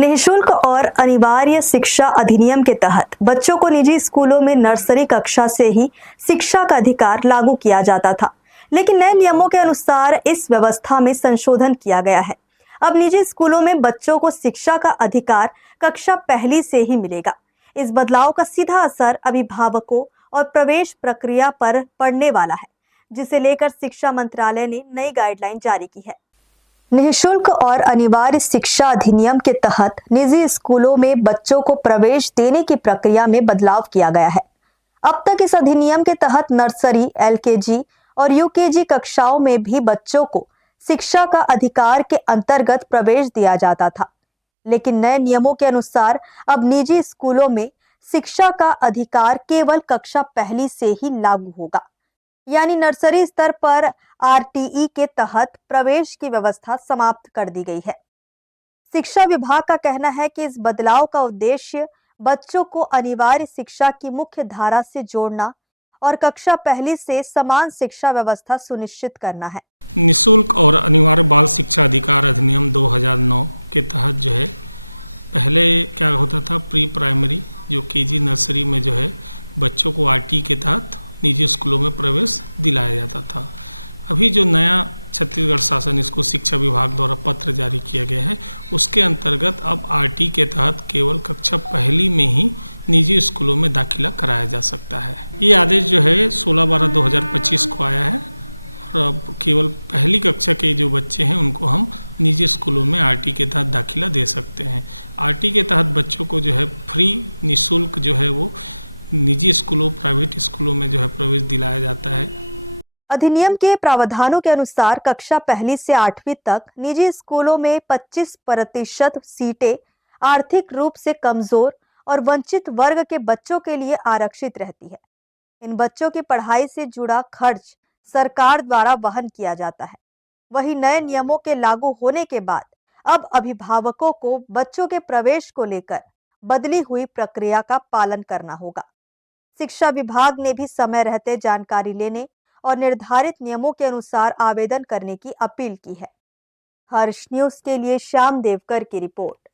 निःशुल्क और अनिवार्य शिक्षा अधिनियम के तहत बच्चों को निजी स्कूलों में नर्सरी कक्षा से ही शिक्षा का अधिकार लागू किया जाता था, लेकिन नए नियमों के अनुसार इस व्यवस्था में संशोधन किया गया है। अब निजी स्कूलों में बच्चों को शिक्षा का अधिकार कक्षा पहली से ही मिलेगा। इस बदलाव का सीधा असर अभिभावकों और प्रवेश प्रक्रिया पर पड़ने वाला है, जिसे लेकर शिक्षा मंत्रालय ने नई गाइडलाइन जारी की है। निःशुल्क और अनिवार्य शिक्षा अधिनियम के तहत निजी स्कूलों में बच्चों को प्रवेश देने की प्रक्रिया में बदलाव किया गया है। अब तक इस अधिनियम के तहत नर्सरी, एलकेजी और यूकेजी कक्षाओं में भी बच्चों को शिक्षा का अधिकार के अंतर्गत प्रवेश दिया जाता था, लेकिन नए नियमों के अनुसार अब निजी स्कूलों में शिक्षा का अधिकार केवल कक्षा पहली से ही लागू होगा। यानी नर्सरी स्तर पर आरटीई के तहत प्रवेश की व्यवस्था समाप्त कर दी गई है। शिक्षा विभाग का कहना है कि इस बदलाव का उद्देश्य बच्चों को अनिवार्य शिक्षा की मुख्य धारा से जोड़ना और कक्षा पहली से समान शिक्षा व्यवस्था सुनिश्चित करना है। निःशुल्क और अनिवार्य बाल शिक्षा अधिकार अधिनियम 2009 के तहत जो है, पहले क्या होता था, प्री प्राइमरी जो केजी नर्सरी में जो है बच्चों को आरटीई के तहत निजी स्कूलों में प्रवेश दिलाया जाता था। अभी जो नया छत्तीसगढ़ शासन इसको शिक्षा विभाग द्वारा पत्र जारी किया गया है, उसके अंतर्गत अब आरटीई के तहत केवल कक्षा पहली में ही निजी स्कूलों में दाखिला कराया जा सकता है। ये आदेश जो है 16/12/2025 को आया है और अब केवल पहली कक्षा के जो बच्चे हैं उनको हम निजी स्कूलों में आरटीई के तहत दाखिला दे सकते हैं। आरटीई के तहत बच्चों को जो है फ्री निःशुल्क जो है वो निजी स्कूलों, प्राइवेट स्कूलों में जो है प्रवेश दिलाया जाता है। अधिनियम के प्रावधानों के अनुसार कक्षा पहली से 8वीं तक निजी स्कूलों में 25% सीटें आर्थिक रूप से कमजोर और वंचित वर्ग के बच्चों के लिए आरक्षित रहती है। इन बच्चों की पढ़ाई से जुड़ा खर्च सरकार द्वारा वहन किया जाता है। वहीं नए नियमों के लागू होने के बाद अब अभिभावकों को बच्चों के प्रवेश को लेकर बदली हुई प्रक्रिया का पालन करना होगा। शिक्षा विभाग ने भी समय रहते जानकारी लेने और निर्धारित नियमों के अनुसार आवेदन करने की अपील की है। हर्ष न्यूज के लिए श्याम देवकर की रिपोर्ट।